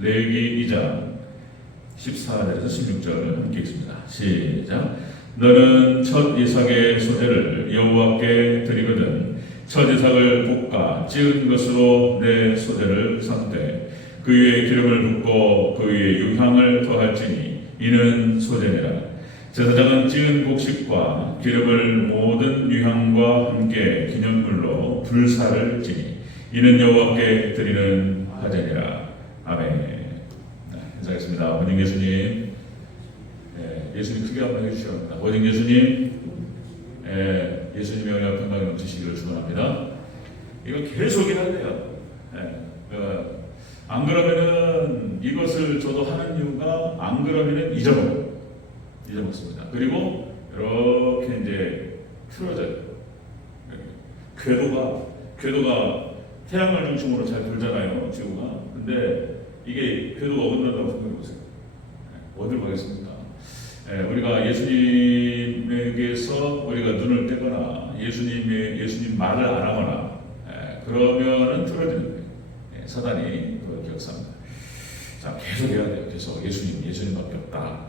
레위기 2장 14절에서 16절 함께 읽습니다. 시작. 너는 첫 이삭의 소재를 여호와께 드리거든 첫 이삭을 볶아 찌은 것으로 내 소재를 삼되 그 위에 기름을 붓고 그 위에 유향을 더할지니 이는 소재니라. 제사장은 찌은 곡식과 기름을 모든 유향과 함께 기념물로 불사를 지니 이는 여호와께 드리는 화제니라. 아멘. 네, 인사하겠습니다. 원님 예수님, 예수님 크게 한번 해주시기 바랍니다. 원님 예수님, 예수님의 은혜와 평강이 넘치시기를 축원합니다. 이거 계속 해야 돼요. 안 그러면은 이것을 저도 하는 이유가 안 그러면은 잊어먹습니다. 그리고 이렇게 이제 틀어져요. 궤도가 태양을 중심으로 잘 돌잖아요, 지구가. 근데 이게 궤도가 어긋난다고 생각해보세요. 어딜 가겠습니까? 우리가 예수님에게서 우리가 눈을 떼거나 예수님 말을 안 하거나 그러면은 틀어지는 거예요. 사단이 그걸 기억합니다. 자, 계속 해야 돼요. 계속 예수님밖에 없다.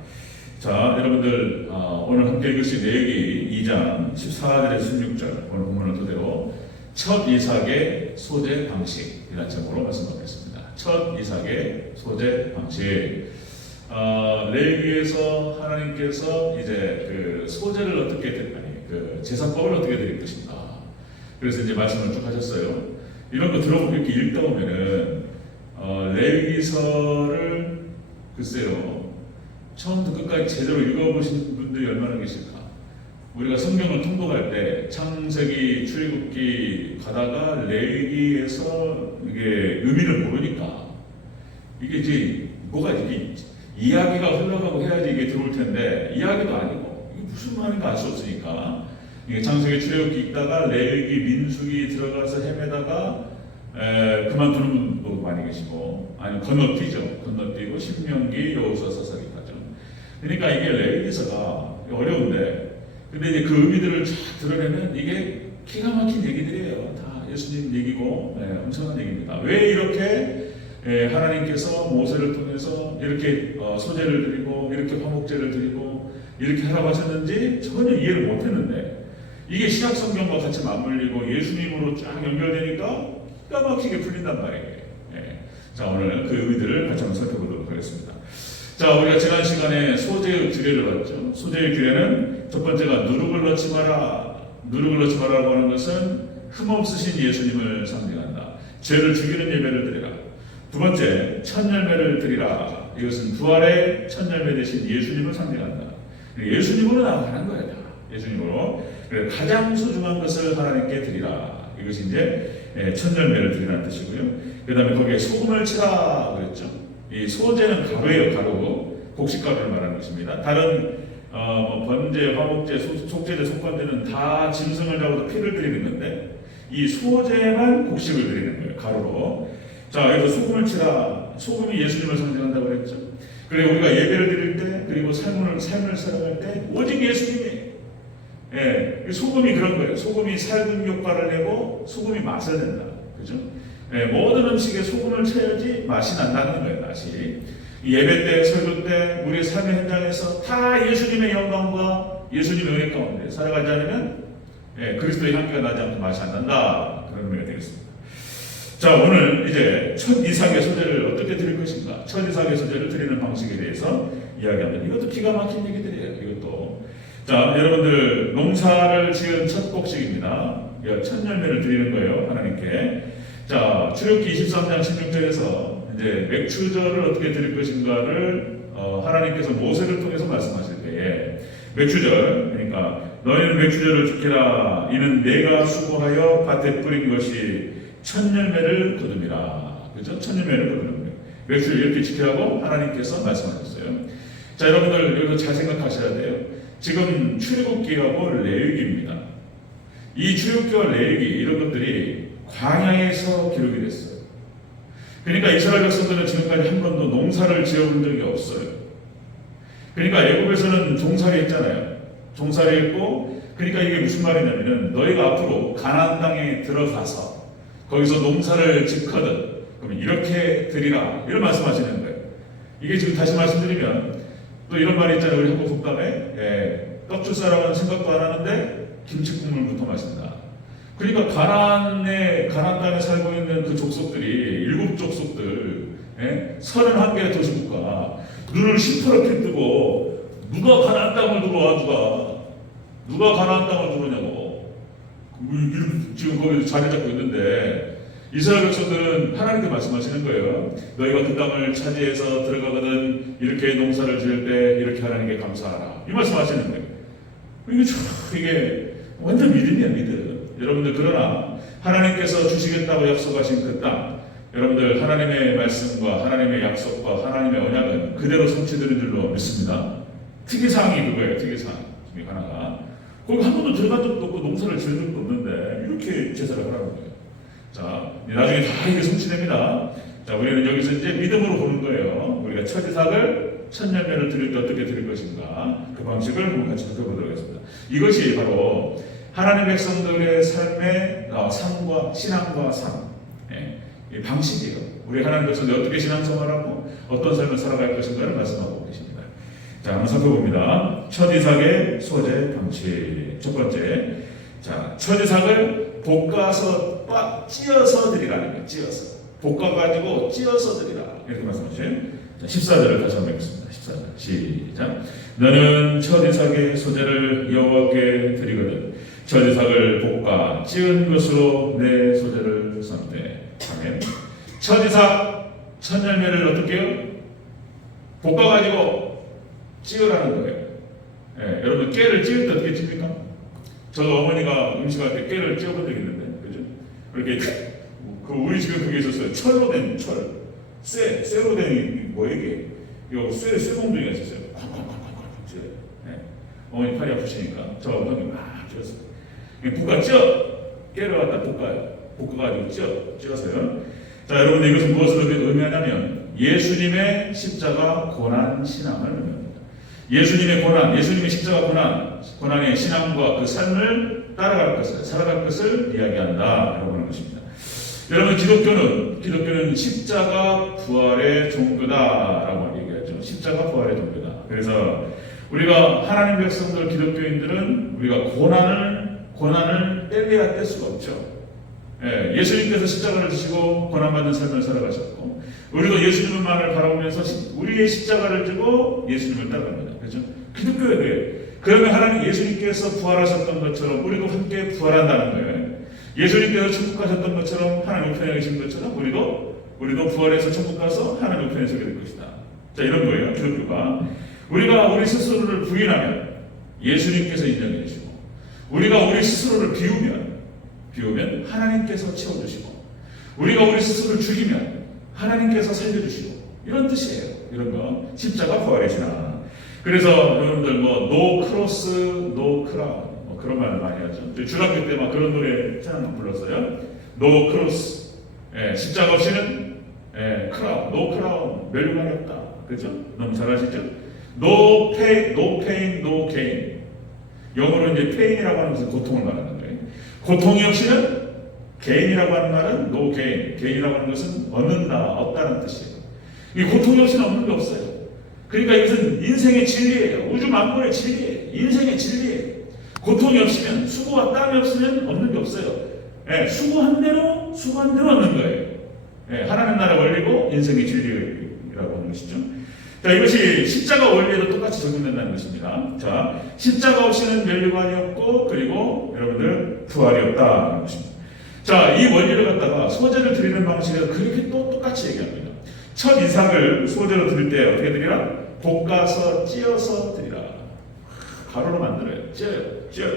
자, 여러분들 오늘 함께 읽으신 레위기 2장 14절에서 16절 오늘 본문을 토대로 첫 이삭의 소재 방식이라는 제목으로 말씀드리겠습니다. 첫 이삭의 소재 방식. 레위기에서 하나님께서 이제 그 소재를 어떻게 그 제사법을 어떻게 드릴 것인가. 그래서 이제 말씀을 쭉 하셨어요. 이런 거 들어보면 이렇게 읽다 보면은 레위기서를 글쎄요 처음부터 끝까지 제대로 읽어보신 분들이 얼마나 계실까? 우리가 성경을 통독할 때 창세기, 출애굽기 가다가 레위기에서 이게 의미를 모르니까 이게 이제 뭐가 이게 이야기가 흘러가고 해야지 이게 들어올 텐데 이야기도 아니고 이게 무슨 말인가 알 수 없으니까 이게 창세기, 출애굽기 읽다가 레위기, 민수기 들어가서 헤매다가 그만두는 분도 많이 계시고 아니면 건너뛰고 신명기, 여호수아, 사사기까지. 그러니까 이게 레위기서가 어려운데 근데 이제 그 의미들을 쫙 드러내면 이게 기가 막힌 얘기들이에요. 다 예수님 얘기고 엄청난 얘기입니다. 왜 이렇게 하나님께서 모세를 통해서 이렇게 소제를 드리고 이렇게 화목제를 드리고 이렇게 하라고 하셨는지 전혀 이해를 못했는데 이게 신약 성경과 같이 맞물리고 예수님으로 쫙 연결되니까 기가 막히게 풀린단 말이에요. 자, 오늘 그 의미들을 같이 한번 살펴보도록 하겠습니다. 자, 우리가 지난 시간에 소재의 규례를 봤죠. 소재의 규례는 첫 번째가 누룩을 넣지 마라. 누룩을 넣지 마라고 하는 것은 흠없으신 예수님을 상징한다. 죄를 죽이는 예배를 드리라. 두 번째, 첫 열매를 드리라. 이것은 부활의 첫 열매 되신 예수님을 상징한다. 예수님으로 나아가는 거야. 예수님으로. 가장 소중한 것을 하나님께 드리라. 이것이 이제 첫 열매를 드리라는 뜻이고요. 그 다음에 거기에 소금을 치라 그랬죠. 이 소재는 가루예요. 가루. 곡식가루를 말하는 것입니다. 다른 번제, 화목제, 속제제, 속건제는 다 짐승을 잡아서 피를 드리는 건데 이 소재만 곡식을 드리는 거예요. 가루로. 자, 여기서 소금을 치라. 소금이 예수님을 상징한다고 그랬죠. 그리고 우리가 예배를 드릴 때 그리고 삶을 살아갈 때 오직 예수님이 소금이 그런 거예요. 소금이 살균 효과를 내고 소금이 맛을 낸다. 그죠? 모든 음식에 소금을 쳐야지 맛이 난다는 거예요. 맛이. 예배 때, 설교 때, 우리의 삶의 현장에서 다 예수님의 영광과 예수님의 은혜 가운데 살아가지 않으면 그리스도의 향기가 나지 않고 맛이 안 난다. 그런 의미가 되겠습니다. 자, 오늘 이제 첫 이삭의 소재를 어떻게 드릴 것인가? 첫 이삭의 소재를 드리는 방식에 대해서 이야기합니다. 이것도 기가 막힌 얘기들이에요. 이것도. 자, 여러분들 농사를 지은 첫 곡식입니다. 첫 열매를 드리는 거예요. 하나님께. 자, 출애굽기 23장 16절에서 이제 맥추절을 어떻게 드릴 것인가를 하나님께서 모세를 통해서 말씀하실 때에 맥추절, 그러니까 너희는 맥추절을 지키라. 이는 내가 수고하여 밭에 뿌린 것이 첫 열매를 거둠이라. 그죠? 첫 열매를 거두는 거예요. 맥추절 이렇게 지키라고 하나님께서 말씀하셨어요. 자, 여러분들 여기서 잘 생각하셔야 돼요. 지금 출애굽기하고 레위기입니다. 이 출애굽기와 레위기 이런 것들이 광야에서 기록이 됐어요. 그러니까 이스라엘 백성들은 지금까지 한 번도 농사를 지어본 적이 없어요. 그러니까 애굽에서는 종살이 했잖아요. 종살이 했고, 그러니까 이게 무슨 말이냐면은 너희가 앞으로 가나안 땅에 들어가서 거기서 농사를 짓거든 그러면 이렇게 드리라 이런 말씀하시는 거예요. 이게 지금 다시 말씀드리면 또 이런 말이 있잖아요. 우리 한국 속담에 떡 줄 사람은 생각도 안 하는데 김치 국물부터 마신다. 그러니까 가나안 땅에 살고 있는 그 족속들이 7족속들 31개의 도시국가 눈을 시퍼렇게 뜨고 누가 가나안 땅을 들어와 누가 가나안 땅을 들어오냐고 지금 거기 자리 잡고 있는데 이스라엘 백성들은 하나님께 말씀하시는 거예요. 너희가 그 땅을 차지해서 들어가거든 이렇게 농사를 지을 때 이렇게 하나님께 감사하라 이 말씀하시는 거예요. 이게 완전 믿음이야 믿음. 여러분들 그러나 하나님께서 주시겠다고 약속하신 그 땅 여러분들 하나님의 말씀과 하나님의 약속과 하나님의 언약은 그대로 성취되는 줄로 믿습니다. 특이사항이 그거예요. 특이사항 중에 하나가 거기 한 번도 들어간 적도 없고 농사를 지은 적도 없는데 이렇게 제사를 하라는 거예요. 자 나중에 다 이게 성취됩니다. 자 우리는 여기서 이제 믿음으로 보는 거예요. 우리가 첫 이삭을 첫 열매를 드릴 때 어떻게 드릴 것인가 그 방식을 한번 같이 살펴보도록 하겠습니다. 이것이 바로 하나님 백성들의 삶의 삶과 신앙과 삶 이 방식이에요. 우리 하나님 백성들이 어떻게 신앙생활하고 어떤 삶을 살아갈 것인가를 말씀하고 계십니다. 자 한번 살펴봅니다. 첫 이삭의 소재 방식 첫 번째 자 첫 이삭을 볶아서 찧어서 드리라는 거예요. 찧어서 볶아가지고 찧어서 드리라 이렇게 말씀하시죠. 14절을 다시 한번 읽겠습니다. 14절 시작. 너는 첫 이삭의 소재를 여호와께 드리거든 첫 이삭을 볶아 찌은 것으로 내 소재를 선대. 아멘. 첫 이삭 첫 열매를 어떻게 해요? 볶아가지고 찌으라는 거예요. 여러분 깨를 찌을 때 어떻게 찝니까? 저도 어머니가 음식할 때 깨를 찌어본 적이 있는데 그죠? 이렇게 우리 집에 그게 있었어요. 철로 된 철. 쇠로 된 이게 이거 쇠봉둥이가 있었어요. 쾅쾅쾅쾅쾅 찌어요. 어머니 팔이 아프시니까 저 어머니 막 찌었어요. 볶아 찌어 깨를 갖다 볶아요. 볶아가지고 찌어서요. 자 여러분 이것은 무엇을 의미하냐면 예수님의 십자가 고난 신앙을 의미합니다. 예수님의 고난, 예수님의 십자가 고난의 신앙과 그 삶을 따라갈 것을 살아갈 것을 이야기한다라고 하는 것입니다. 여러분 기독교는 십자가 부활의 종교다라고 얘기하죠. 십자가 부활의 종교다. 그래서 우리가 하나님 백성들 기독교인들은 우리가 고난을 뗄래야 뗄 수가 없죠. 예수님께서 십자가를 지시고 고난받는 삶을 살아가셨고 우리도 예수님만을 바라보면서 우리의 십자가를 지고 예수님을 따라갑니다. 그렇죠? 기독교에 그래요. 그러면 하나님 예수님께서 부활하셨던 것처럼 우리도 함께 부활한다는 거예요. 예수님께서 천국 가셨던 것처럼 하나님 우편에 계신 것처럼 우리도 부활해서 천국 가서 하나님 우편에 서게 될 것이다. 자 이런 거예요. 기독교가 우리가 우리 스스로를 부인하면 예수님께서 인정해 주시고 우리가 우리 스스로를 비우면 하나님께서 채워주시고 우리가 우리 스스로를 죽이면 하나님께서 살려주시고 이런 뜻이에요. 이런 거 십자가 부활의 신앙. 그래서 여러분들 no cross, no crown 그런 말을 많이 하죠. 중학교 때 막 그런 노래 찬양 불렀어요. No cross 십자가 없이는 crown, no crown 멸류관이 없다. 그렇죠? 너무 잘 아시죠? No pain, no gain. 영어로 이제 pain이라고 하는 것은 고통을 말하는 거예요. 고통이 없이는 gain이라고 하는 말은 no gain. gain이라고 하는 것은 얻는다, 없다는 뜻이에요. 이 고통이 없이는 얻는 게 없어요. 그러니까 이것은 인생의 진리예요. 우주 만물의 진리예요. 인생의 진리예요. 고통이 없으면 수고와 땀이 없으면 얻는 게 없어요. 수고한 대로 얻는 거예요. 하나님 나라 원리고 인생의 진리라고 하는 것이죠. 자, 이것이 십자가 원리에도 똑같이 적용된다는 것입니다. 자, 십자가 없이는 멸류관이 없고 그리고 여러분들 부활이 없다는 것입니다. 자, 이 원리를 갖다가 소재를 드리는 방식에서 그렇게 또 똑같이 얘기합니다. 첫 이삭을 소재로 드릴 때 어떻게 드리라? 볶아서 찧어서 드리라. 가루로 만들어요. 찧어요.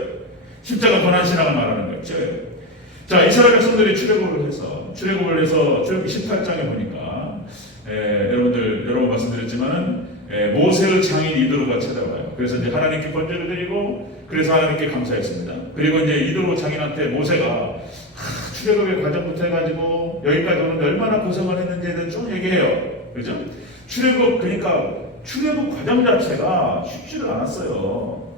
십자가 고난 신앙을 말하는 거예요. 찧어요. 자, 이스라엘 백성들이 출애굽을 해서 출애굽기 18장에 보니까 여러분들 여러 번 말씀드렸지만은 모세의 장인 이드로가 찾아와요. 그래서 이제 하나님께 번제를 드리고 그래서 하나님께 감사했습니다. 그리고 이제 이드로 장인한테 모세가 출애굽의 과정부터 해가지고 여기까지 오는데 얼마나 고생을 했는지에 대해서 쭉 얘기해요. 그죠? 출애굽 과정 자체가 쉽지가 않았어요.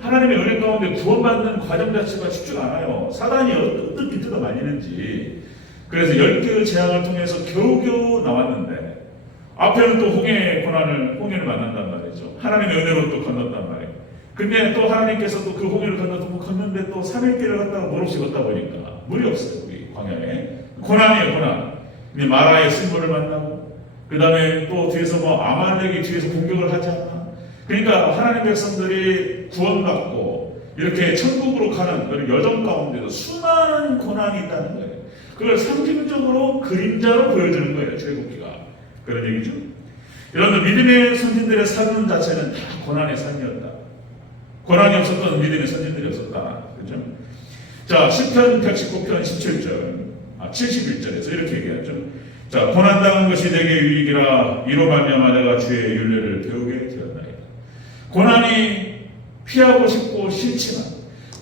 하나님의 은혜 가운데 구원받는 과정 자체가 쉽지가 않아요. 사단이 어떻게 뜯어 말리는지 그래서 10개의 재앙을 통해서 겨우겨우 나왔는데 앞에는 또 홍해를 만난단 말이죠. 하나님의 은혜로 또 건넜단 말이에요. 근데 또 하나님께서 또 그 홍해를 건넜는데 또 3일길을 갔다가 물없이 걷다 보니까 물이 없어요. 우리 광야에 고난이에요. 고난. 근데 마라의 신부를 만나고 그 다음에 또 뒤에서 뭐 아말렉이 뒤에서 공격을 하지 않나. 그러니까 하나님 백성들이 구원받고 이렇게 천국으로 가는 그 여정 가운데도 수많은 고난이 있다는 거예요. 그걸 상징적으로 그림자로 보여주는 거예요. 출애굽기가. 그런 얘기죠. 여러분, 믿음의 선진들의 삶 자체는 다 고난의 삶이었다. 고난이 없었던 믿음의 선진들이 없었다. 그죠? 자, 시편 119편 17절, 71절에서 이렇게 얘기하죠. 자, 고난당한 것이 내게 유익이라 이로 말미암아 내가 주의 율례를 배우게 되었나이다. 고난이 피하고 싶고 싫지만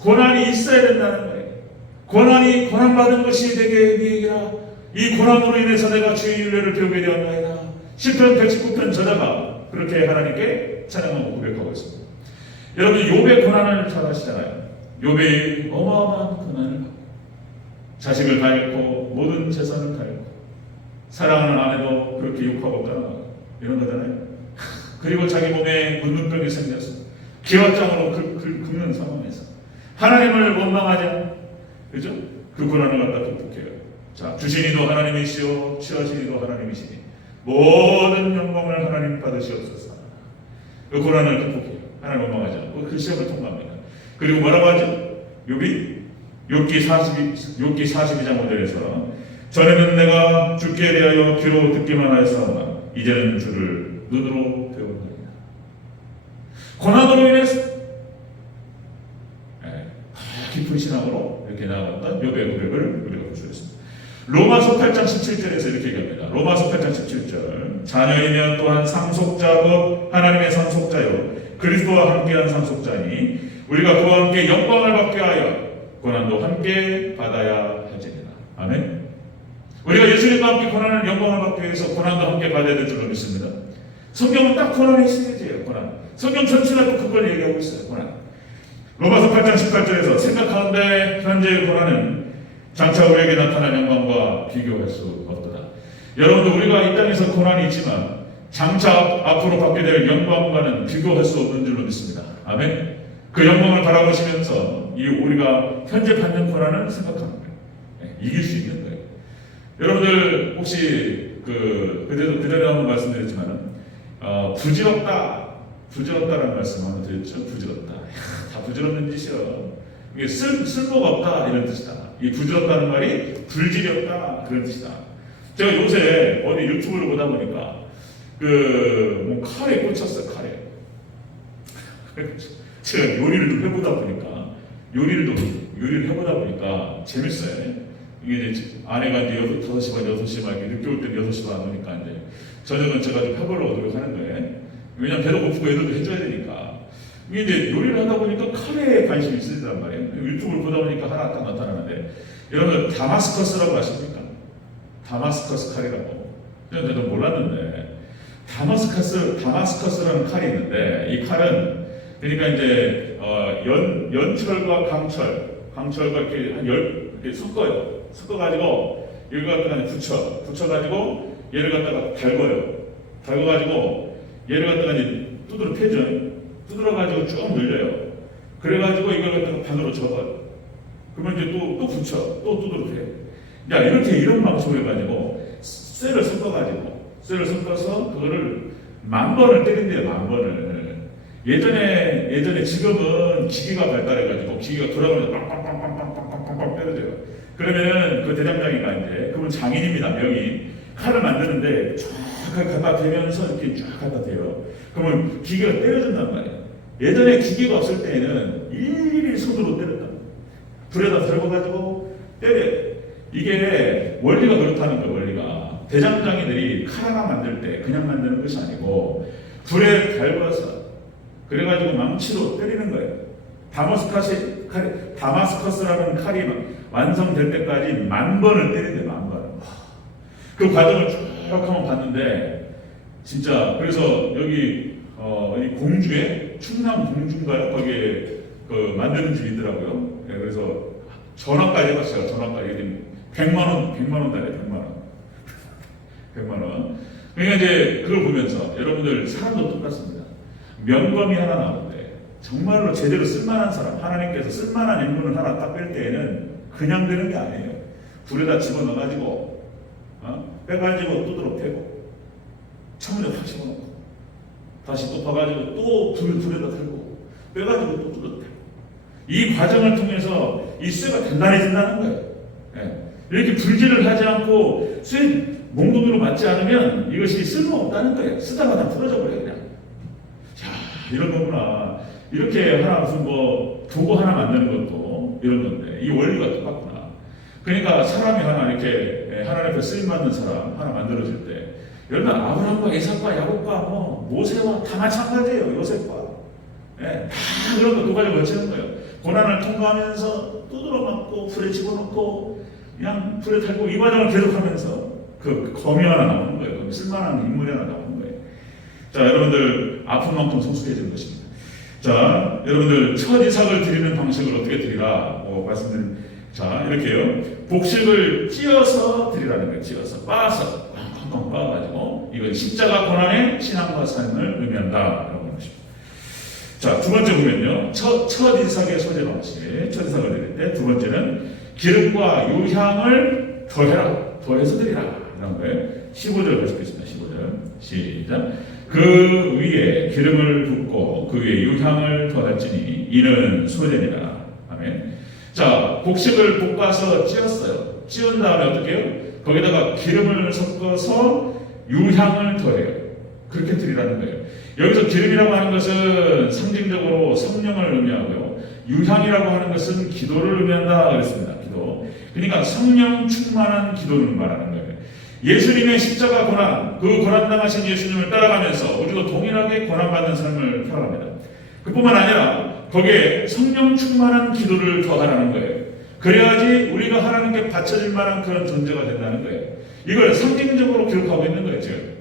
고난이 있어야 된다는 거예요. 고난받은 것이 내게 유익이라 이 고난으로 인해서 내가 주의 율례를 배우게 되었나이다. 시편 119편 저자가 그렇게 하나님께 찬양하고 고백하고 있습니다. 여러분, 욥의 고난을 잘 아시잖아요. 욥이 어마어마한 고난을 받고 자식을 다 잃고 모든 재산을 다 잃고 사랑하는 아내도 그렇게 욕하고 떠나가고 이런 거잖아요. 그리고 자기 몸에 문둥병이 생겨서 기왓장으로 긁는 상황에서 하나님을 원망하지 않고, 그죠? 그 고난을 갖다 극복해요. 자, 주신 이도 하나님이시오 취하신 이도 하나님이시니 모든 영광을 하나님 받으시옵소서. 그 고난을 극복해요. 하나님 원망하지 않고 그 시험을 통과합니다. 그리고 뭐라고 하죠? 욥기 42장 5절에서 전에는 내가 주께 대하여 귀로 듣기만 하였사오나 이제는 주를 눈으로 배우느니라. 고난으로 인해서 깊은 신앙으로 이렇게 나아갔던 욥의 고백을 우리가 볼 수 있습니다. 로마서 8장 17절에서 이렇게 얘기합니다. 로마서 8장 17절 자녀이면 또한 상속자고 하나님의 상속자요 그리스도와 함께한 상속자니 우리가 그와 함께 영광을 받게 하여 고난도 함께 받아야 하지니라. 아멘. 우리가 예수님과 함께 고난을 영광을 받기 위해서 고난도 함께 받아야 될 줄로 믿습니다. 성경은 딱 고난의 시리즈예요. 고난. 성경 전체가 또 그걸 얘기하고 있어요. 고난. 로마서 8장 18절에서 생각하는데 현재의 고난은 장차 우리에게 나타난 영광과 비교할 수 없도다. 여러분들, 우리가 이 땅에서 고난이 있지만 장차 앞으로 받게 될 영광과는 비교할 수 없는 줄로 믿습니다. 아멘. 그 영광을 바라보시면서 우리가 현재 받는 고난을 생각하는 거예요. 이길 수 있는 거예요. 여러분들 혹시 그전에 한번 말씀드렸지만 부질없다라는 말씀 한번 드렸죠. 부질없다. 다 부질없는 짓이요. 이게 쓸모가 없다 이런 뜻이다. 이 부질없다는 말이 불질이 없다 그런 뜻이다. 제가 요새 어디 유튜브를 보다 보니까 뭐 칼에 꽂혔어요. 칼에. 제가 요리를 좀 해보다 보니까 재밌어요. 이게 이제 아내가 이제 5시 반, 6시 막 이렇게 늦게 올 때는 6시 반 오니까 이제 저녁은 제가 좀 해보려고 노력하는 거예요. 왜냐면 배도 고프고 애들도 해줘야 되니까. 이게 이제 요리를 하다 보니까 칼에 관심이 있으시단 말이에요. 유튜브를 보다 보니까 하나 딱 나타나는데, 여러분 다마스커스라고 아십니까? 다마스커스 칼이라고. 저도 몰랐는데 다마스커스라는 칼이 있는데, 이 칼은 그러니까 이제 연철과 강철과 이렇게 한 이렇게 섞어가지고 이걸 갖다가 붙여가지고 얘를 갖다가 달궈가지고 얘를 갖다가 이제 두드려가지고 쭉 늘려요. 그래가지고 이걸 갖다가 반으로 접어요. 그러면 이제 또 붙여, 또 두드려요. 야, 이런 방식으로 해가지고 쇠를 섞어서 그거를 10,000번을 때린대요. 10,000번을. 예전에 지금은 기계가 발달해가지고 기계가 돌아가면서 빵빵빵빵빵빵빵빵 때려줘요. 그러면은 그 대장장이가 이제 그분 장인입니다. 명인. 칼을 만드는데 쫙 갖다 대면서 이렇게 쫙 갖다 대요. 그러면 기계가 때려준단 말이에요. 예전에 기계가 없을 때에는 일일이 손으로 때렸다. 불에다 들어가가지고 때려요. 이게 원리가 그렇다는 거예요. 원리가. 대장장이들이 칼 하나 만들 때 그냥 만드는 것이 아니고 불에 달궈서 그래가지고 망치로 때리는 거예요. 다마스커스라는 칼이 완성될 때까지 10,000번을 때린대. 10,000번. 그 과정을 쭉 한번 봤는데 진짜. 그래서 여기 이 공주에 충남 공주인가요? 거기에 만드는 집이 있더라고요. 네, 그래서 전화까지 해봤어요. 전화까지 100만 원 달에 100만 원. 그러니까 이제 그걸 보면서 여러분들 사람도 똑같습니다. 명검이 하나 나오는데 정말로 제대로 쓸만한 사람, 하나님께서 쓸만한 인물을 하나 딱 뺄 때에는 그냥 되는 게 아니에요. 불에다 집어넣어가지고 빼가지고 뚜드러 패고 창문에 확 집어넣고 다시 또 봐가지고 또 불에다 들고 빼가지고 또 뚜드러 패고 이 과정을 통해서 이 쇠가 단단해진다는 거예요. 예. 이렇게 불질을 하지 않고 쇠 몽둥이로 맞지 않으면 이것이 쓸모없다는 거예요. 쓰다가 다 풀어져 버려요 그냥. 자, 이런 거구나. 이렇게 하나 무슨 뭐 도구 하나 만드는 것도 이런 건데 이 원리가 똑같구나. 그러니까 사람이 하나 이렇게 하나님 앞에 쓰임받는 사람 하나 만들어질 때 여러분 아브라함과 이삭과 야곱과 뭐 모세와 다 마찬가지예요. 요셉과 다 그런 거 두 가지 거치는 거예요. 고난을 통과하면서 두드러 맞고 불에 집어넣고 그냥 불에 탈고 이 과정을 계속하면서 그 검이 하나 나오는 거예요. 쓸만한 인물이 하나 나오는 거예요. 자, 여러분들 아픈 만큼 성숙해지는 것입니다. 자, 여러분들 첫 이삭을 드리는 방식을 어떻게 드리라 말씀드린. 자, 이렇게요. 복식을 찧어서 드리라는 거예요. 찧어서 빻아서 꽝꽝꽝 빻아가지고 이건 십자가 고난의 신앙과 삶을 의미한다라고 하십니다. 자, 두 번째 보면요. 첫 이삭의 소재 방식. 첫 이삭을 드릴 때 두 번째는 기름과 유향을 더해서 드리라. 이런 거예요. 15절 보시겠습니다. 15절. 시작. 그 위에 기름을 붓고 그 위에 유향을 더할지니 이는 소재니라. 아멘. 자, 곡식을 볶아서 찧었어요. 찧은 다음에 어떻게 해요? 거기다가 기름을 섞어서 유향을 더해요. 그렇게 드리라는 거예요. 여기서 기름이라고 하는 것은 상징적으로 성령을 의미하고요. 유향이라고 하는 것은 기도를 의미한다 그랬습니다. 기도. 그러니까 성령 충만한 기도를 말하는 거예요. 예수님의 십자가 고난, 그 고난당하신 예수님을 따라가면서 우리도 동일하게 고난받는 삶을 살아갑니다. 그뿐만 아니라 거기에 성령 충만한 기도를 더하라는 거예요. 그래야지 우리가 하나님께 바쳐질 만한 그런 존재가 된다는 거예요. 이걸 상징적으로 기록하고 있는 거예요, 지금.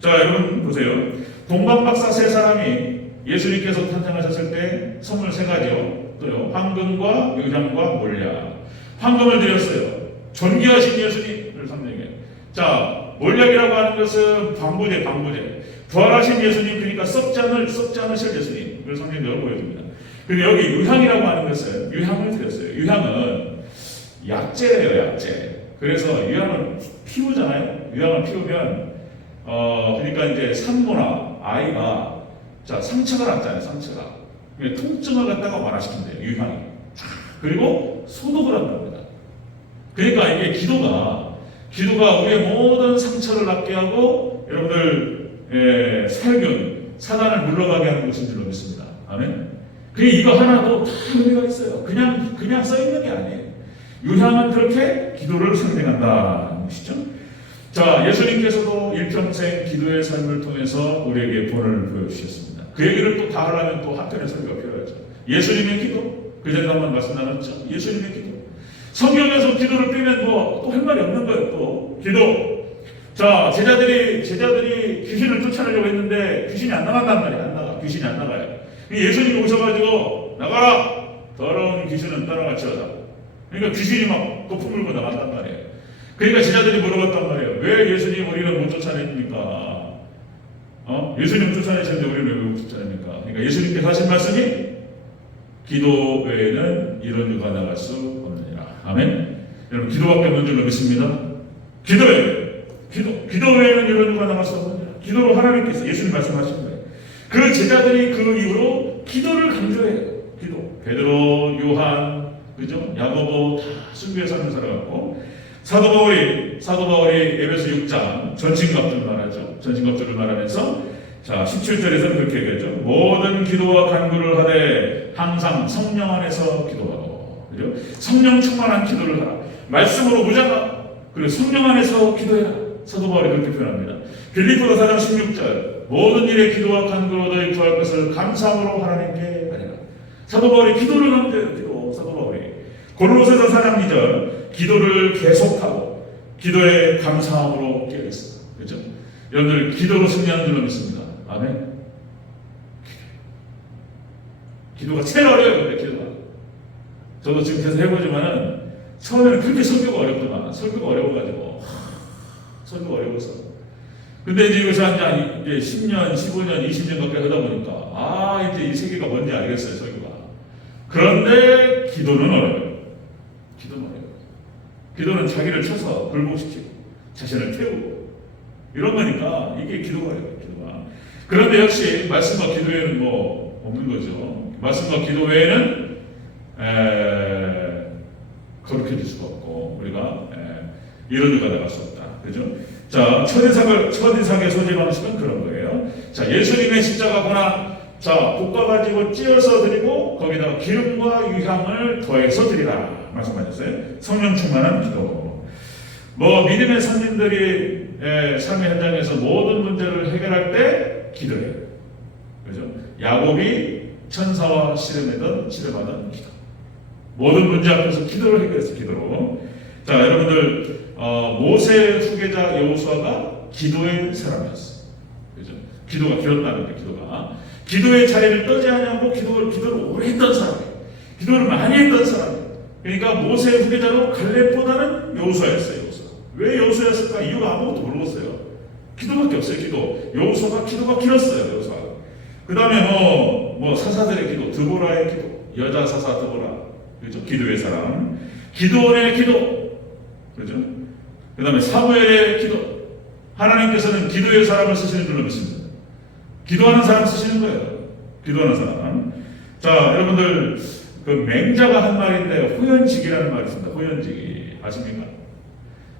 자, 여러분 보세요. 동방박사 세 사람이 예수님께서 탄생하셨을 때 선물 세 가지요. 또요, 황금과 유향과 몰약. 황금을 드렸어요. 존귀하신 예수님을 상징해요. 자, 몰약이라고 하는 것은 방부제. 부활하신 예수님, 그러니까 썩지 않으실 예수님을 상징적으로 보여줍니다. 그리고 여기 유향이라고 하는 것은 유향을 드렸어요. 유향은 약재예요, 약재. 그래서 유향을 피우잖아요. 유향을 피우면 그러니까 이제 산모나 아이가 자 상처가 났잖아요. 상처가 통증을 갖다가 완화시킨대요. 유향이. 그리고 소독을 한답니다. 그러니까 이게 기도가 우리의 모든 상처를 낫게 하고 여러분들 살균, 사단을 물러가게 하는 것인 줄로 믿습니다. 아멘. 이거 하나도 다 의미가 있어요. 그냥 써 있는 게 아니에요. 유향은 그렇게 기도를 상징한다는 것이죠. 자, 예수님께서도 일평생 기도의 삶을 통해서 우리에게 본을 보여주셨습니다. 그 얘기를 또 다 하려면 또 한편의 설교가 필요하죠. 예수님의 기도, 그 전에 한번 말씀 나눴죠. 예수님의 기도. 성경에서 기도를 빼면 또 할 말이 없는 거예요. 또 기도. 자, 제자들이 귀신을 쫓아내려고 했는데 귀신이 안 나간단 말이에요. 귀신이 안 나가요. 예수님이 오셔가지고 나가라. 더러운 귀신은 떠나갈지어다. 그러니까 귀신이 막 거품 물고 나간단 말이에요. 그러니까 제자들이 물어봤단 말이에요. 왜 예수님 우리를 못 쫓아냅니까? 예수님 쫓아내셨는데 우리를 왜 못 쫓아냅니까? 그러니까 예수님께서 하신 말씀이 기도 외에는 이런 유가 나갈 수 없느니라. 아멘. 여러분 기도밖에 없는 줄로 믿습니다. 기도 외에는 이런 유가 나갈 수 없느니라. 기도로 하나님께서 예수님 말씀하신 거예요. 그 제자들이 그 이후로 기도를 강조해요. 기도. 베드로, 요한, 그죠? 야고보 다 순교해서 하는 사람 같고 사도 바울이 에베소 6장 전신갑주를 말하죠. 전신갑주를 말하면서 자 17절에서는 그렇게 얘기하죠. 모든 기도와 간구를 하되 항상 성령 안에서 기도하고, 그죠? 성령 충만한 기도를 하라. 말씀으로 무장하. 그리고 성령 안에서 기도해라. 사도 바울이 그렇게 표현합니다. 빌립보서 4장 16절 모든 일에 기도와 간구로 너희 구할 것을 감사함으로 하나님께 아니라. 사도 바울이 기도를 강조해요. 사도 바울이 고린도서서 4장 2절 기도를 계속하고 기도에 감사함으로 깨어있습니다. 그렇죠? 여러분들 기도로 승리하는 줄로 믿습니다. 아멘. 기도가 제일 어려워요. 근데 기도가 저도 지금 계속 해보지만은 처음에는 그렇게 설교가 어렵더만, 설교가 어려워가지고, 설교가 어려워서. 근데 이제 여기서 이제 10년, 15년, 20년 가까이 하다 보니까, 이제 이 세계가 뭔지 알겠어요, 설교가. 그런데 기도는 어려워요. 기도는 어려워요. 기도는 자기를 쳐서 굴복시키고, 자신을 태우고, 이런 거니까 이게 기도가 어려워요, 기도가. 그런데 역시 말씀과 기도 외에는 뭐 없는 거죠. 말씀과 기도 외에는 거룩해질 수가 없고 우리가 이런 유가 나갈 수 없다. 그죠? 자, 첫인상의 소재 방식은 그런 거예요. 자, 예수님의 십자가 고난, 자, 볶아 가지고 찧어서 드리고 거기다가 기름과 유향을 더해서 드리라 말씀하셨어요. 성령 충만한 기도. 뭐 믿음의 선진들이 삶의 현장에서 모든 문제를 해결할 때 기도해요. 그죠? 야곱이 천사와 씨름하던 기도. 모든 문제 앞에서 기도를 해결했어요. 기도로. 자, 여러분들 모세 후계자 여호수아가 기도의 사람이었어요. 그죠? 기도가 길었다는 게 기도가. 기도의 자리를 떠지 않냐고 기도를 오래 했던 사람이에요. 기도를 많이 했던 사람이에요. 그러니까 모세 후계자로 갈렙보다는 여호수아였어요. 왜 여호수아였을까? 이유가 아무것도 모르겠어요. 기도밖에 없어요. 기도. 여호수아가 기도가 길었어요. 여호수아. 그 다음에 뭐 사사들의 기도, 드보라의 기도, 여자 사사 드보라. 그죠? 기도의 사람. 기도원의 기도. 그죠? 그 다음에 사무엘의 기도. 하나님께서는 기도의 사람을 쓰시는 줄로 믿습니다. 기도하는 사람 쓰시는 거예요. 기도하는 사람. 자, 여러분들, 그 맹자가 한 말인데, 호연직이라는 말이 있습니다. 호연직이. 아십니까?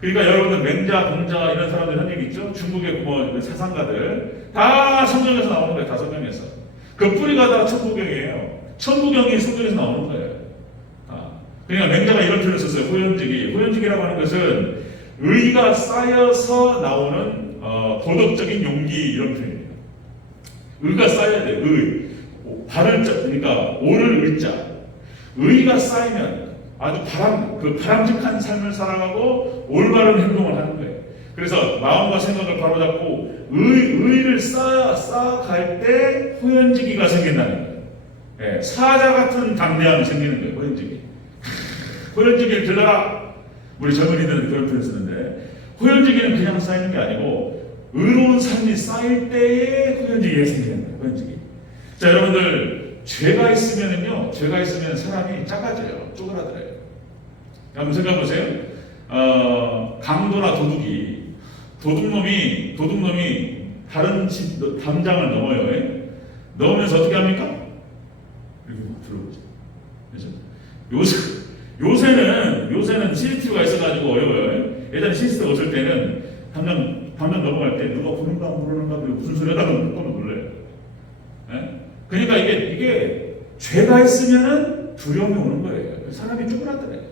그러니까 여러분들, 맹자, 공자, 이런 사람들 한 얘기 있죠? 중국의 뭐 사상가들. 다 성경에서 나오는 거예요. 다 성경에서. 그 뿌리가 다 천부경이에요. 천부경이 성경에서 나오는 거예요. 그러니까 맹자가 이런 표현을 썼어요. 호연직이. 호연직이라고 하는 것은 의가 쌓여서 나오는 도덕적인 용기 이런 표현이에요. 의가 쌓여야 돼요. 의. 그러니까 오를 의자. 의가 쌓이면 아주 바람직한 삶을 살아가고 올바른 행동을 하는 거예요. 그래서 마음과 생각을 바로잡고 의를 쌓아갈 때 호연지기가 생긴다는 거예요. 예, 사자 같은 담대함이 생기는 거예요. 호연지기. 호연지기를 들러라. 우리 젊은이들은 그런 표현 쓰는데 호연지기는 그냥 쌓이는 게 아니고 의로운 삶이 쌓일 때에 호연지기가 생기는 거예요. 호연지기. 자, 여러분들 죄가 있으면 사람이 작아져요. 쪼그라들어요. 한번 생각해 보세요. 강도나 도둑놈이 다른 집 담장을 넘어요. 넘으면서 어떻게 합니까? 이렇게 들어오죠. 그렇죠? 요새는 CCTV가 있어가지고 어려워요. 예전에 CCTV 없을 때는 담장 넘어갈 때 누가 부른가 모르는가 무슨 소리 하다가 놀래요. 그러니까 이게 죄가 있으면은 두려움이 오는 거예요. 사람이 쭈그라들어요.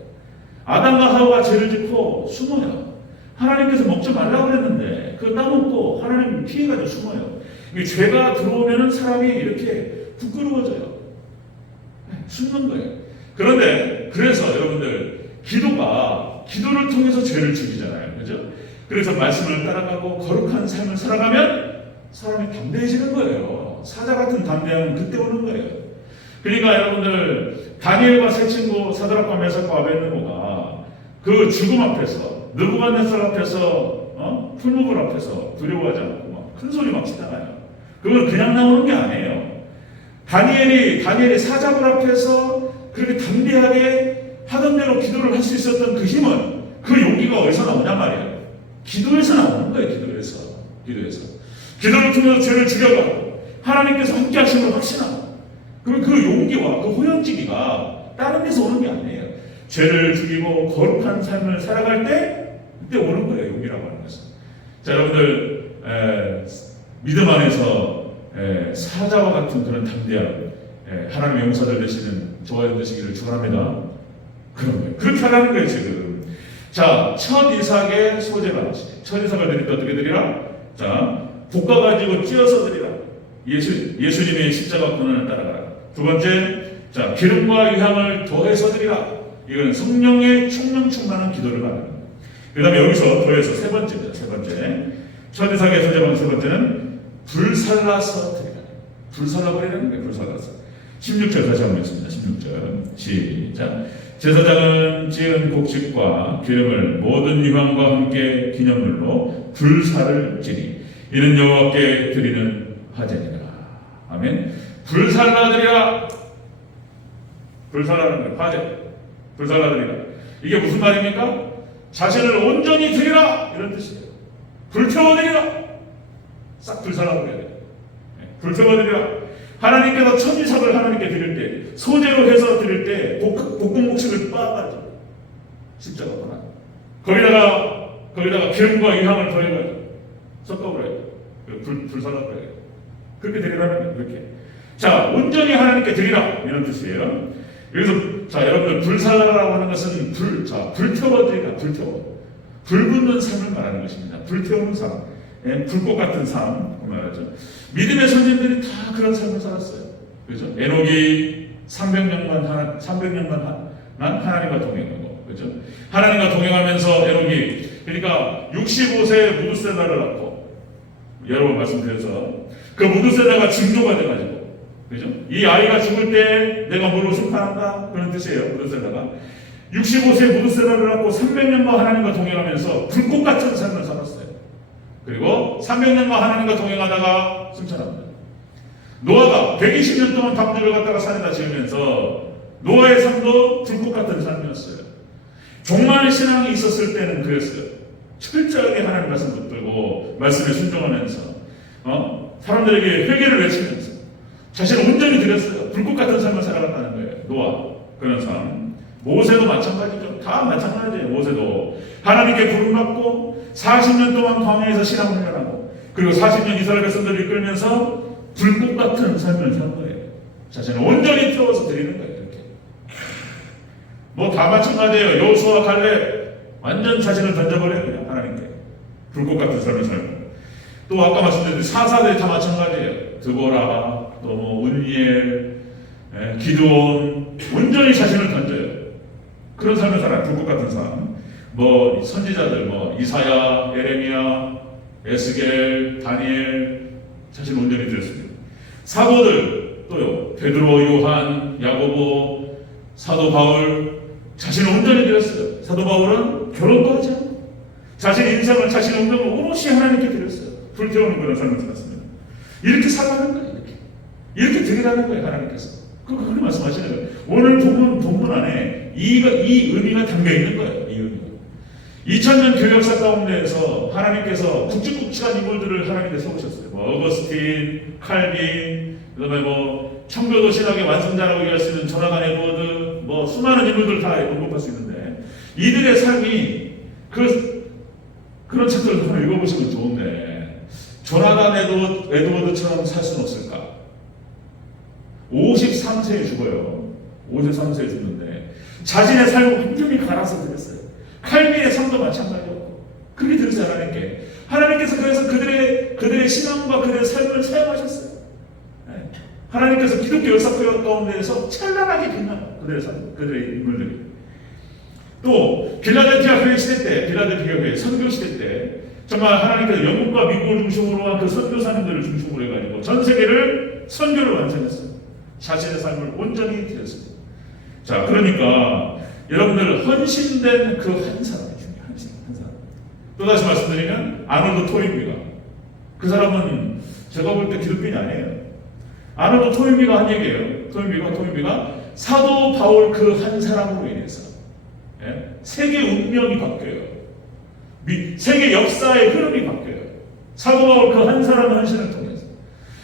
아담과 하와가 죄를 짓고 숨어요. 하나님께서 먹지 말라고 그랬는데 그거 따먹고 하나님 피해가지고 숨어요. 이게 죄가 들어오면은 사람이 이렇게 부끄러워져요. 숨는 거예요. 그래서 여러분들 기도를 통해서 죄를 죽이잖아요. 그죠? 그래서 말씀을 따라가고 거룩한 삶을 살아가면 사람이 담대해지는 거예요. 사자 같은 담대함은 그때 오는 거예요. 그러니까 여러분들 다니엘과 세 친구 사드락과 메삭과 아벳느고가 그 죽음 앞에서 느부갓네살 앞에서 풀무불 앞에서 두려워하지 않고 막 큰 소리 막 치잖아요. 그건 그냥 나오는 게 아니에요. 다니엘이 사자굴 앞에서 그렇게 담대하게 하던 대로 기도를 할 수 있었던 그 힘은 그 용기가 어디서 나오냐 말이에요. 기도에서 나오는 거예요. 기도를 통해서 죄를 죽여가고 하나님께서 함께 하시는 걸 확신하고 그럼 그 용기와 그 호연지기가 다른 데서 오는 게 아니에요. 죄를 죽이고 거룩한 삶을 살아갈 때 그때 오는 거예요. 용기라고 하는 것은. 자, 여러분들 믿음 안에서 사자와 같은 그런 담대함 하나님의 용사들 되시는 저와 여러분 되시기를 축원합니다. 그렇게 하라는 거예요. 지금. 자, 첫 이삭의 소재 방식. 첫 이삭을 드릴 때 어떻게 드리라? 자, 볶아가지고 찧어서 드리라. 예수님의 십자가 고난을 따라가라. 두 번째, 자, 기름과 유향을 더해서 드리라. 이건 성령의 충만한 기도를 말합니다. 그 다음에 여기서 더해서 세 번째입니다. 첫 이삭의 소재 방식 세 번째는 불살라서 드리라. 불살라버리라는 거예요. 불살라서. 16절 다시 한번 읽습니다. 16절 시작. 제사장은 지은 곡식과 기름을 모든 이방과 함께 기념물로 불사를 지니 이는 여호와께 드리는 화제니라. 아멘. 불살라드리라. 불살라는 거예요. 화제. 불살라드리라. 이게 무슨 말입니까? 자신을 온전히 드리라 이런 뜻이에요. 불태워드리라. 싹 불살라드려야 돼요. 불태워드리라. 하나님께서 천지석을 하나님께 드릴 때, 소재로 해서 드릴 때 볶음 곡식을 빻아가지고 십자가 보나 거기다가 기름과 유향을 더해가지고 섞어버려야 돼요. 불살라버려야 돼요. 그렇게 드리라는 거예요. 그렇게. 자, 온전히 하나님께 드리라 이런 뜻이에요. 여기서 자, 여러분들 불살라라고 하는 것은 불태워드리라. 불 붙는 삶을 말하는 것입니다. 불태우는 삶, 불꽃 같은 삶 말하죠. 믿음의 선진들이 다 그런 삶을 살았어요. 그죠? 에녹이 300년만 하나님과 동행하고, 그죠? 하나님과 동행하면서 에녹이 그러니까 65세에 무두셀라를 낳고, 여러 번 말씀드려서 그 무두셀라가 증조가 돼가지고, 그죠? 이 아이가 죽을 때 내가 뭘로 심판한다 그런 뜻이에요. 무두셀라가 65세에 무두셀라를 낳고 300년만 하나님과 동행하면서 불꽃 같은 삶을 살았어요. 그리고 300년만 하나님과 동행하다가 승천합니다. 노아가 120년 동안 방주를 갖다가 산에다 지으면서 노아의 삶도 불꽃 같은 삶이었어요. 종말 신앙이 있었을 때는 그랬어요. 철저하게 하나님 말씀 붙들고 말씀에 순종하면서 사람들에게 회개를 외치면서 자신을 온전히 드렸어요. 불꽃 같은 삶을 살아갔다는 거예요. 노아 그런 삶. 모세도 마찬가지죠. 다 마찬가지예요. 모세도 하나님께 부름받고 40년 동안 광야에서 신앙 훈련하고 그리고 40년 이스라엘 백성들을 이끌면서 불꽃 같은 삶을 산 거예요. 자신을 온전히 태워서 드리는 거예요. 이렇게. 뭐 다 마찬가지예요. 여호수아 갈렙 완전 자신을 던져버려요. 그냥 하나님께. 불꽃 같은 삶을 살고. 또 아까 말씀드린 사사들이 다 마찬가지예요. 드보라, 또 뭐 운니엘, 기드온 온전히 자신을 던져요. 그런 삶을 살아요. 불꽃 같은 삶. 뭐 선지자들 뭐 이사야, 예레미야, 에스겔, 다니엘 자신 온전히 드렸습니다. 사도들 또요. 베드로, 요한, 야고보, 사도 바울 자신을 온전히 드렸어요. 사도 바울은 결혼도 하지 않고 자신의 인생을 자신의 운명을 오롯이 하나님께 드렸어요. 불태우는 그런 삶을 살았습니다. 이렇게 살아가는 거예요. 이렇게 드리라는 거예요. 하나님께서. 그렇게 말씀하시는 거예요. 오늘 본문 안에 이 의미가 담겨 있는 거예요. 이 의미가. 2000년 교회 역사 가운데에서 하나님께서 굵직굵직한 인물들을 하나님께 세우셨어요. 뭐 어거스틴, 칼빈, 그다음에 뭐 청교도 신학의 완성자라고 얘기할 수 있는 조나단 에드워드, 뭐 수많은 인물들 다 언급할 수 있는데 이들의 삶이 그런 책들을 한번 읽어보시면 좋은데 조나단 에드워드처럼 살 수는 없을까? 53세에 죽어요. 53세에 죽는데 자신의 삶을 완전히 갈아서 드렸어요. 칼빈의 삶도 마찬가지였고 그렇게 드렸어요. 하나님께. 하나님께서 그래서 그들의 신앙과 그들의 삶을 사용하셨어요. 네. 하나님께서 기독교 역사 가운데에서 찬란하게 빛나요. 그들의 인물들이. 또 빌라델피아 교회 선교 시대 때 정말 하나님께서 영국과 미국을 중심으로 한 그 선교사님들을 중심으로 해가지고 전 세계를 선교를 완성했어요. 자신의 삶을 온전히 드렸습니다. 자, 그러니까 여러분들 헌신된 그 한 사람이 중요해요. 한 사람. 또 다시 말씀드리면 아놀드 토인비가 그 사람은 제가 볼 때 기독교인이 아니에요. 아놀드 토인비가 한 얘기예요. 토인비가 사도 바울 그 한 사람으로 인해서 세계 운명이 바뀌어요. 세계 역사의 흐름이 바뀌어요. 사도 바울 그 한 사람의 헌신을 통해서.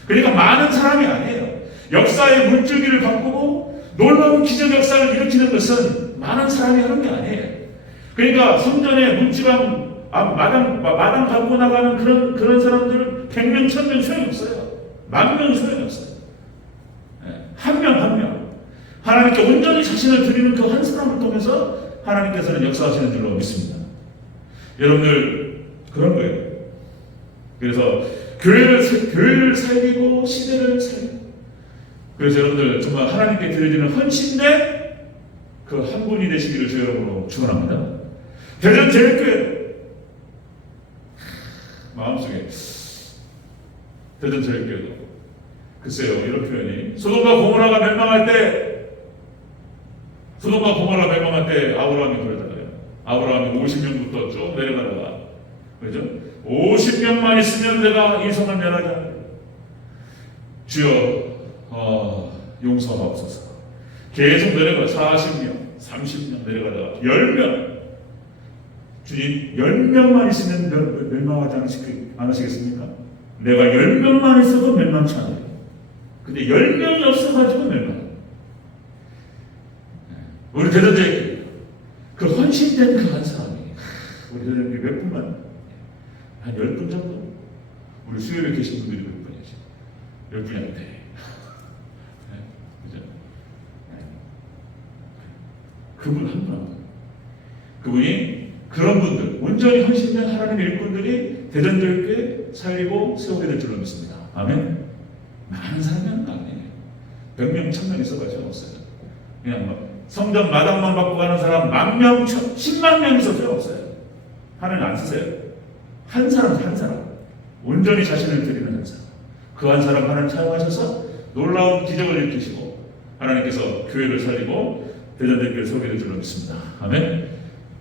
그러니까 많은 사람이 아니에요. 역사의 물줄기를 바꾸고 놀라운 기적 역사를 일으키는 것은 많은 사람이 하는 게 아니에요. 그러니까 성전에 문지방 마당 갖고 나가는 그런 사람들은 100명, 1000명 소용이 없어요. 10,000명 소용이 없어요. 한 명. 하나님께 온전히 자신을 드리는 그 한 사람을 통해서 하나님께서는 역사하시는 줄로 믿습니다. 여러분들 그런 거예요. 그래서 교회를 살리고 시대를 살리고 그래서 여러분들 정말 하나님께 드려지는 헌신된 그 한 분이 되시기를 주 여러분으로 축원합니다. 대전 제일교회 마음속에 대전 제일교회도 글쎄요, 이런 표현이 소돔과 고모라가 멸망할 때 아브라함이 그러잖아요. 아브라함이 50명부터 쭉 내려가다가 그죠? 50명만 있으면 내가 이 성을 멸하지 않아요. 주여 용서하옵소서. 계속 내려가 40명, 30명 내려가다가 10명. 주님 10명만 있으면 멸망하지 않으시겠습니까? 내가 10명만 있어도 멸망치 않아요. 근데 10명이 없어가지고 멸망. 우리 대전제 그 헌신된 그 한 사람이 우리 대전제 몇 분만 한 10분 정도? 우리 수요일에 계신 분들이 몇 분이지? 10분이 안 돼. 그죠? 그분 한 분. 그분이 그런 분들, 온전히 헌신된 하나님의 일꾼들이 대전교회 살리고 세우게 될 줄로 믿습니다. 아멘. 많은 사람이 하는 거 아니에요. 100명, 1000명 있어가지고 없어요. 그냥 뭐 성전 마당만 받고 가는 사람 10,000명, 10만 명 있어도 없어요. 하나님 안 쓰세요. 한 사람. 온전히 자신을 드리는 한 사람. 그 한 사람 하나님 사용하셔서 놀라운 기적을 일으키시고 하나님께서 교회를 살리고 대전교회를 세우게 될 줄로 믿습니다. 아멘.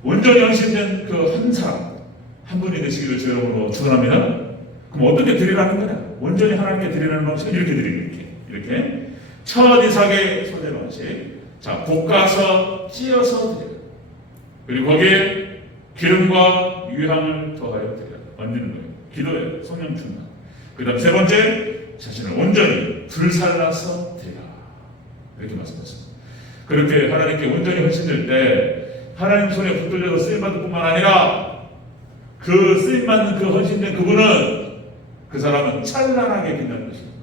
온전히 헌신된 그 한 사람, 한 분이 되시기를 주 여러분으로 축원합니다. 그럼 어떻게 드리라는 거냐? 온전히 하나님께 드리라는 방식은 이렇게 드리는 이렇게 첫 이삭의 소재 방식. 자, 볶아서 찧어서 드려요. 그리고 거기에 기름과 유향을 더하여 드려요. 얹는 거예요. 기도예요. 성령 충만. 그 다음 세 번째, 자신을 온전히 불살라서 드려라. 이렇게 말씀하셨습니다. 그렇게 하나님께 온전히 헌신될 때 하나님 손에 붙들려서 쓰임받을 뿐만 아니라 그 쓰임받는 그 헌신된 그분은 그 사람은 찬란하게 빛나는 것입니다.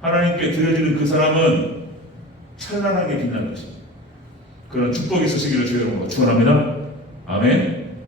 하나님께 드려지는 그 사람은 찬란하게 빛나는 것입니다. 그런 축복이 있으시기를 주의 이름으로 축원합니다. 아멘.